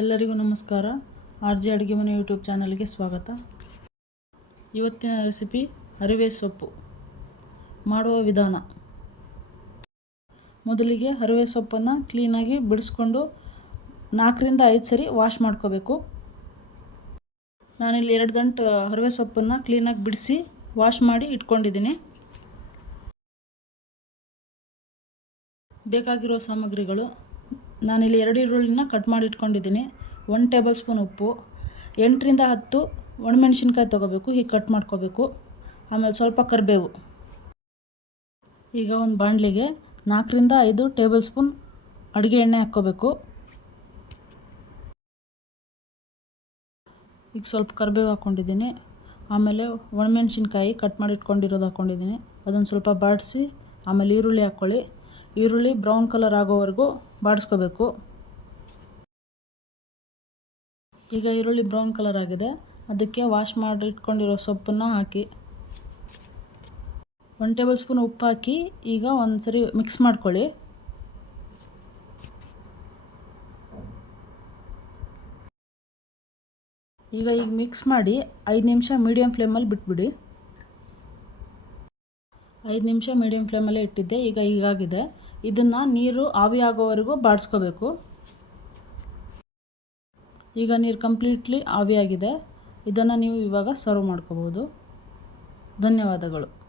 ಎಲ್ಲರಿಗೂ ನಮಸ್ಕಾರ. R G ಅಡುಗೆ ಮನೆ ಯೂಟ್ಯೂಬ್ ಚಾನಲ್ಗೆ ಸ್ವಾಗತ. ಇವತ್ತಿನ ರೆಸಿಪಿ ಅರಿವೆ ಸೊಪ್ಪು. ಮಾಡುವ ವಿಧಾನ. ಮೊದಲಿಗೆ ಅರಿವೆ ಸೊಪ್ಪನ್ನು ಕ್ಲೀನಾಗಿ ಬಿಡಿಸ್ಕೊಂಡು ನಾಲ್ಕರಿಂದ ಐದು ಸರಿ ವಾಶ್ ಮಾಡ್ಕೋಬೇಕು. ನಾನಿಲ್ಲಿ ಎರಡು ದಂಟು ಅರಿವೆ ಸೊಪ್ಪನ್ನು ಕ್ಲೀನಾಗಿ ಬಿಡಿಸಿ ವಾಶ್ ಮಾಡಿ ಇಟ್ಕೊಂಡಿದ್ದೀನಿ. ಬೇಕಾಗಿರೋ ಸಾಮಗ್ರಿಗಳು ನಾನಿಲ್ಲಿ ಎರಡು ಈರುಳ್ಳಿನ ಕಟ್ ಮಾಡಿ ಇಟ್ಕೊಂಡಿದ್ದೀನಿ ಒನ್ ಟೇಬಲ್ ಸ್ಪೂನ್ ಉಪ್ಪು, ಎಂಟರಿಂದ ಹತ್ತು ಒಣಮೆಣ್ಸಿನ್ಕಾಯಿ ತೊಗೋಬೇಕು, ಹೀಗೆ ಕಟ್ ಮಾಡ್ಕೋಬೇಕು. ಆಮೇಲೆ ಸ್ವಲ್ಪ ಕರಿಬೇವು. ಈಗ ಒಂದು ಬಾಣಲಿಗೆ ನಾಲ್ಕರಿಂದ ಐದು ಟೇಬಲ್ ಸ್ಪೂನ್ ಅಡುಗೆ ಎಣ್ಣೆ ಹಾಕ್ಕೋಬೇಕು. ಈಗ ಸ್ವಲ್ಪ ಕರಿಬೇವು ಹಾಕ್ಕೊಂಡಿದ್ದೀನಿ. ಆಮೇಲೆ ಒಣಮೆಣ್ಸಿನ್ಕಾಯಿ ಕಟ್ ಮಾಡಿ ಇಟ್ಕೊಂಡಿರೋದು ಹಾಕ್ಕೊಂಡಿದ್ದೀನಿ. ಅದನ್ನು ಸ್ವಲ್ಪ ಬಾಡಿಸಿ, ಆಮೇಲೆ ಈರುಳ್ಳಿ ಹಾಕ್ಕೊಳ್ಳಿ ಈರುಳ್ಳಿ ಬ್ರೌನ್ ಕಲರ್ ಆಗೋವರೆಗೂ ಬಾಡಿಸ್ಕೋಬೇಕು. ಈಗ ಈರುಳ್ಳಿ ಬ್ರೌನ್ ಕಲರ್ ಆಗಿದೆ. ಅದಕ್ಕೆ ವಾಶ್ ಮಾಡಿ ಇಟ್ಕೊಂಡಿರೋ ಸೊಪ್ಪನ್ನು ಹಾಕಿ. ಒನ್ ಟೇಬಲ್ ಸ್ಪೂನ್ ಉಪ್ಪು ಹಾಕಿ ಈಗ ಒಂದು ಸರಿ ಮಿಕ್ಸ್ ಮಾಡ್ಕೊಳ್ಳಿ. ಈಗ ಈಗ ಮಿಕ್ಸ್ ಮಾಡಿ ಐದು ನಿಮಿಷ ಮೀಡಿಯಮ್ ಫ್ಲೇಮಲ್ಲಿ ಬಿಟ್ಬಿಡಿ. ಐದು ನಿಮಿಷ ಮೀಡಿಯಮ್ ಫ್ಲೇಮಲ್ಲೇ ಇಟ್ಟಿದ್ದೆ. ಈಗ ಹೀಗಾಗಿದೆ. ಇದನ್ನು ನೀರು ಆವಿಯಾಗೋವರೆಗೂ ಬಾಡಿಸ್ಕೋಬೇಕು. ಈಗ ನೀರು ಕಂಪ್ಲೀಟ್ಲಿ ಆವಿಯಾಗಿದೆ. ಇದನ್ನು ನೀವು ಇವಾಗ ಸರ್ವ್ ಮಾಡ್ಕೋಬೋದು. ಧನ್ಯವಾದಗಳು.